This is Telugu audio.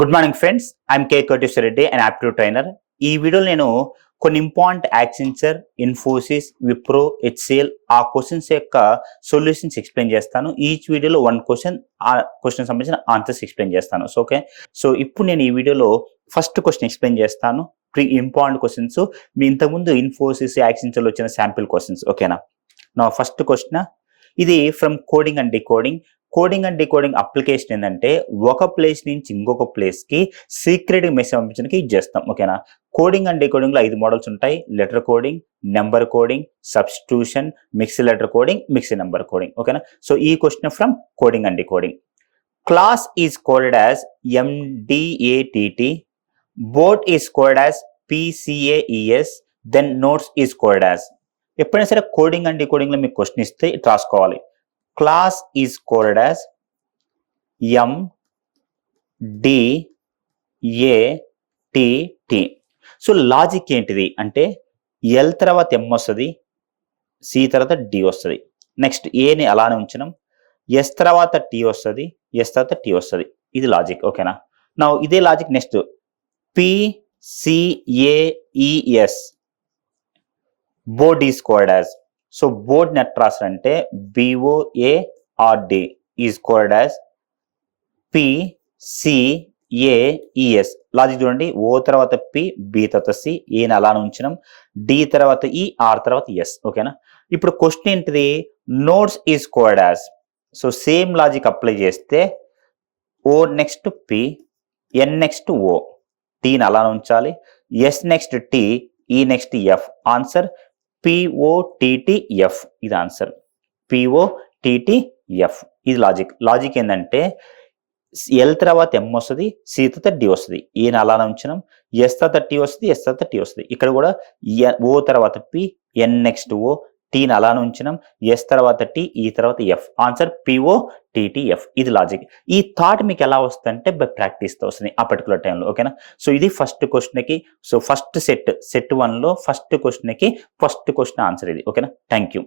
Good morning friends, I am K Koteswara Reddy and aptitude trainer. ఈ వీడియోలో నేను కొన్ని ఇంపార్టెంట్ యాక్సెంచర్, ఇన్ఫోసిస్, విప్రో, హెచ్సిఎల్ ఆ క్వశ్చన్స్ యొక్క సొల్యూషన్స్ ఎక్స్ప్లెయిన్ చేస్తాను. ఈచ్ వీడియోలో వన్ క్వశ్చన్, ఆ క్వశ్చన్ సంబంధించిన ఆన్సర్స్ ఎక్స్ప్లెయిన్ చేస్తాను. సో ఇప్పుడు నేను ఈ వీడియోలో ఫస్ట్ క్వశ్చన్ ఎక్స్ప్లెయిన్ చేస్తాను. Important questions. మీ ఇంతకుముందు ఇన్ఫోసిస్, యాక్సెంచర్లో వచ్చిన శాంపిల్ క్వశ్చన్స్. ఓకేనా? నా ఫస్ట్ క్వశ్చన్ ఇది from coding and decoding. Coding and decoding application ఏంటంటే ఒక ప్లేస్ నుంచి ఇంకొక ప్లేస్కి సీక్రెట్ మెసేజ్ పంపించడానికి యూజ్ చేస్తాం. ఓకేనా? కోడింగ్ అండ్ డికోడింగ్లో 5 మోడల్స్ ఉంటాయి. Letter coding, number coding, substitution, mixed letter coding, mixed number coding. ఓకేనా? సో ఈ question from coding and decoding. Class is coded as MDATT, board is coded as PCAES, then notes is coded as. ఎప్పుడైనా సరే కోడింగ్ అండ్ డికోడింగ్లో మీకు క్వశ్చన్ ఇస్తే ఇట్లా రాసుకోవాలి. Class is coded as MDATT. So logic ఏంటిది అంటే ఎల్ తర్వాత ఎం వస్తుంది, సి తర్వాత డి వస్తుంది. నెక్స్ట్ ఏని అలానే ఉంచడం, ఎస్ తర్వాత టీ వస్తుంది, ఎస్ తర్వాత టీ వస్తుంది. ఇది లాజిక్. ఓకేనా? నా ఇదే logic next PCAES, board is coded as. So board నెట్ రాసారంటే BOARD is coded as PCAES. Logic చూడండి, ఓ తర్వాత పి, బి తర్వాత సి, ఏని అలా ఉంచడం, డి తర్వాత ఈ, ఆర్ తర్వాత ఎస్. ఓకేనా? ఇప్పుడు క్వశ్చన్ ఏంటిది? Notes is coded as. So same logic apply చేస్తే ఓ నెక్స్ట్ పి, ఎన్ నెక్స్ట్ ఓ, టీని అలా ఉంచాలి, ఎస్ నెక్స్ట్ టీ, ఈ నెక్స్ట్ ఎఫ్. Answer POTTF. ఇది ఆన్సర్ POTTF. ఇది లాజిక్ ఏంటంటే ఎల్ తర్వాత ఎం వస్తుంది, సి తర్వాత డి వస్తుంది, ఈయన అలా ఉంచడం, ఎస్ తర్వాత టీ వస్తుంది, ఎస్ తర్వాత టీ వస్తుంది. ఇక్కడ కూడా ఓ తర్వాత పి, ఎన్ నెక్స్ట్ ఓ, టీని అలా ఉంచడం, ఎస్ తర్వాత టీ, ఈ తర్వాత ఎఫ్. Answer POTTF. ఇది లాజిక్. ఈ థాట్ మీకు ఎలా వస్తుంది అంటే బై ప్రాక్టీస్తో వస్తుంది ఆ పర్టికులర్ టైంలో. ఓకేనా? సో ఇది ఫస్ట్ క్వశ్చన్కి. సో ఫస్ట్ సెట్ 1లో ఫస్ట్ క్వశ్చన్కి ఫస్ట్ క్వశ్చన్ ఆన్సర్ ఇది. ఓకేనా? Thank you.